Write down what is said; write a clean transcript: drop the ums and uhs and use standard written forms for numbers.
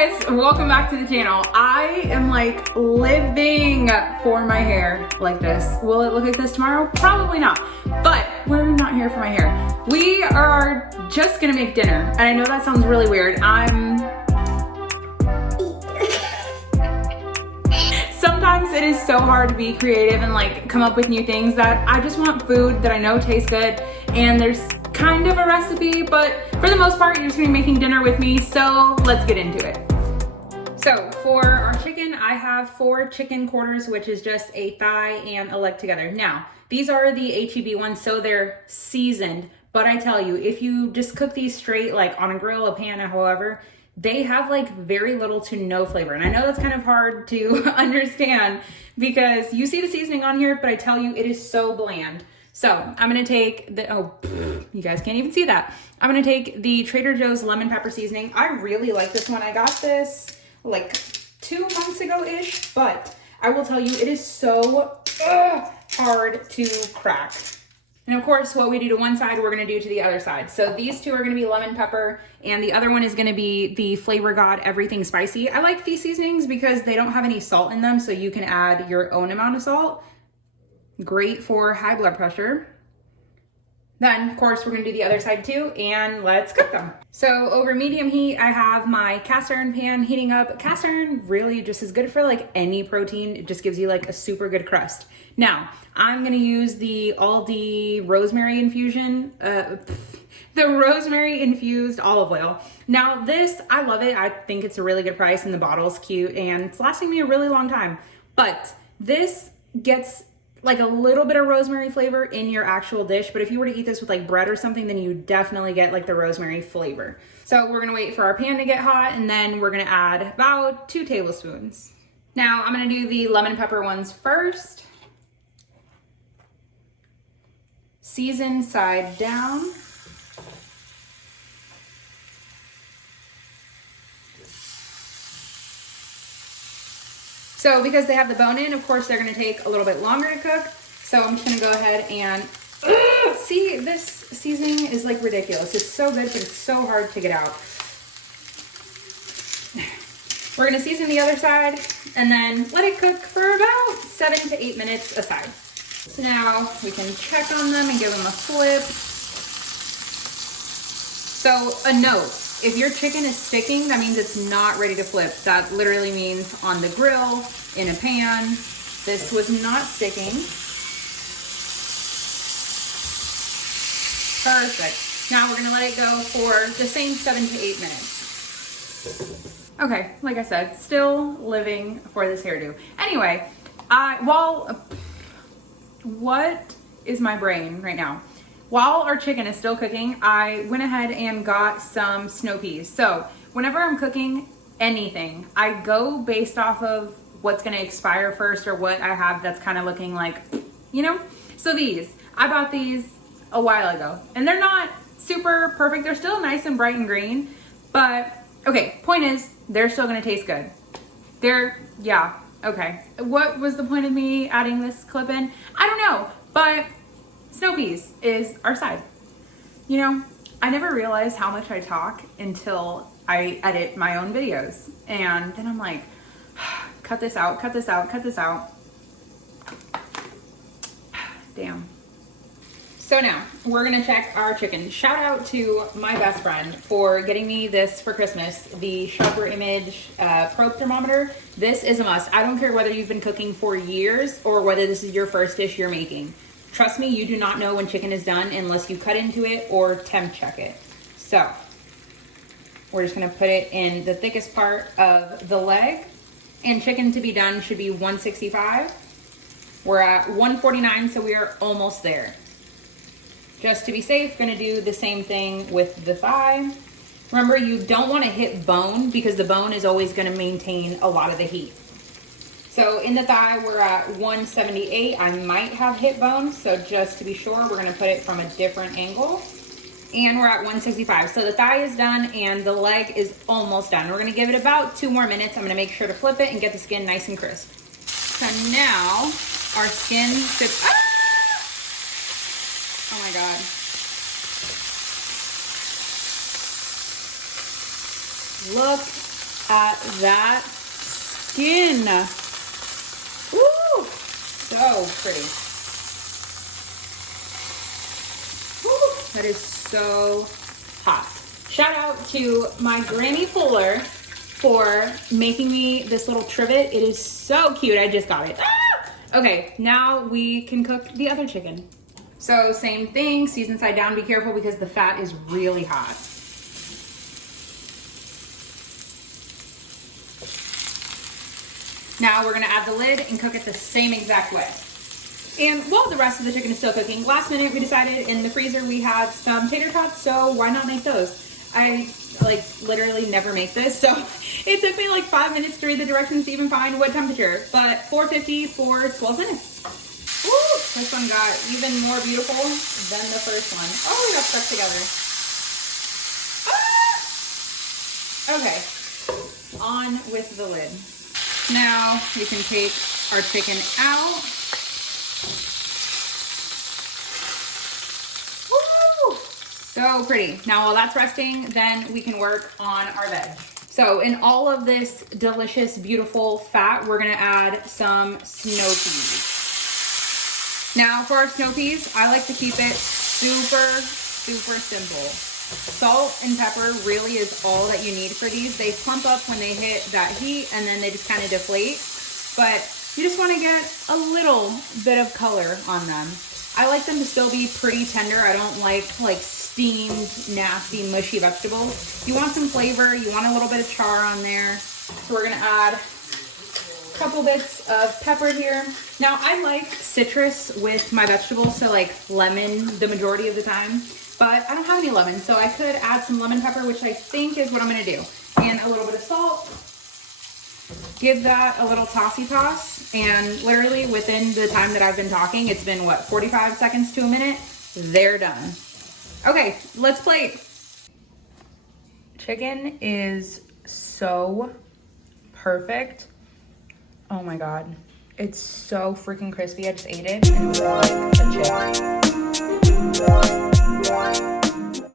guys, welcome back to the channel. I am like living for my hair like this. Will it look like this tomorrow? Probably not, but we're not here for my hair. We are just gonna make dinner, and I know that sounds really weird. Sometimes it is so hard to be creative and like come up with new things that I just want food that I know tastes good, and there's kind of a recipe, but for the most part, you're just gonna be making dinner with me, so let's get into it. So for our chicken, I have 4 chicken quarters, which is just a thigh and a leg together. Now, these are the H-E-B ones, so they're seasoned, but I tell you, if you just cook these straight, like on a grill, a pan, however, they have like very little to no flavor. And I know that's kind of hard to understand because you see the seasoning on here, but I tell you, it is so bland. So I'm gonna take the, you guys can't even see that. I'm gonna take the Trader Joe's lemon pepper seasoning. I really like this one. I got this like 2 months ago-ish, but I will tell you, it is so hard to crack. And of course, what we do to one side, we're gonna do to the other side. So these 2 are gonna be lemon pepper, and the other one is gonna be the Flavor God Everything Spicy. I like these seasonings because they don't have any salt in them, so you can add your own amount of salt. Great for high blood pressure. Then, of course, we're gonna do the other side too, and let's cook them. So over medium heat, I have my cast iron pan heating up. Cast iron really just is good for like any protein. It just gives you like a super good crust. Now, I'm gonna use the Aldi rosemary infusion, the rosemary infused olive oil. Now this, I love it. I think it's a really good price, and the bottle's cute, and it's lasting me a really long time. But this gets like a little bit of rosemary flavor in your actual dish, but if you were to eat this with like bread or something, then you definitely get like the rosemary flavor. So we're gonna wait for our pan to get hot, and then we're gonna add about 2 tablespoons. Now I'm gonna do the lemon pepper ones first. Season side down. So because they have the bone in, of course, they're gonna take a little bit longer to cook. So I'm just gonna go ahead and, see, this seasoning is like ridiculous. It's so good, but it's so hard to get out. We're gonna season the other side and then let it cook for about 7 to 8 minutes aside. So now we can check on them and give them a flip. So a note. If your chicken is sticking, that means it's not ready to flip. That literally means on the grill, in a pan. This was not sticking. Perfect. Now we're gonna let it go for the same 7 to 8 minutes. Okay, like I said, still living for this hairdo. Anyway, what is my brain right now? While our chicken is still cooking, I went ahead and got some snow peas. So whenever I'm cooking anything, I go based off of what's gonna expire first or what I have that's kind of looking like, you know? So I bought these a while ago, and they're not super perfect. They're still nice and bright and green, but okay, point is, they're still gonna taste good. Yeah, okay. What was the point of me adding this clip in? I don't know, but snow peas is our side. You know, I never realized how much I talk until I edit my own videos. And then I'm like, cut this out, cut this out, cut this out. Damn. So now we're gonna check our chicken. Shout out to my best friend for getting me this for Christmas, the Sharper Image probe thermometer. This is a must. I don't care whether you've been cooking for years or whether this is your first dish you're making. Trust me, you do not know when chicken is done unless you cut into it or temp check it. So we're just gonna put it in the thickest part of the leg, and chicken to be done should be 165. We're at 149, so we are almost there. Just to be safe, gonna do the same thing with the thigh. Remember, you don't wanna hit bone because the bone is always gonna maintain a lot of the heat. So in the thigh, we're at 178. I might have hit bone, so just to be sure, we're gonna put it from a different angle. And we're at 165. So the thigh is done and the leg is almost done. We're gonna give it about 2 more minutes. I'm gonna make sure to flip it and get the skin nice and crisp. So now our skin should, oh my God. Look at that skin. Woo! So pretty. Woo! That is so hot. Shout out to my Granny Fuller for making me this little trivet. It is so cute. I just got it. Ah! Okay, now we can cook the other chicken. So same thing, season side down. Be careful because the fat is really hot. Now we're gonna add the lid and cook it the same exact way. And while the rest of the chicken is still cooking, last minute we decided in the freezer we had some tater tots, so why not make those? I like literally never make this, so it took me like 5 minutes to read the directions to even find what temperature, but 450 for 12 minutes. Woo! This one got even more beautiful than the first one. Oh, we got stuck together. Ah! Okay, on with the lid. Now we can take our chicken out. Woo! So pretty. Now while that's resting, then we can work on our veg. So in all of this delicious, beautiful fat, we're gonna add some snow peas. Now for our snow peas, I like to keep it super, super simple. Salt and pepper really is all that you need for these. They plump up when they hit that heat and then they just kind of deflate. But you just want to get a little bit of color on them. I like them to still be pretty tender. I don't like steamed, nasty, mushy vegetables. You want some flavor. You want a little bit of char on there. So we're going to add a couple bits of pepper here. Now I like citrus with my vegetables, so like lemon the majority of the time. But I don't have any lemon, so I could add some lemon pepper, which I think is what I'm gonna do. And a little bit of salt. Give that a little tossy toss. And literally within the time that I've been talking, it's been what, 45 seconds to a minute? They're done. Okay, let's plate. Chicken is so perfect. Oh my God. It's so freaking crispy. I just ate it and it was like a chip.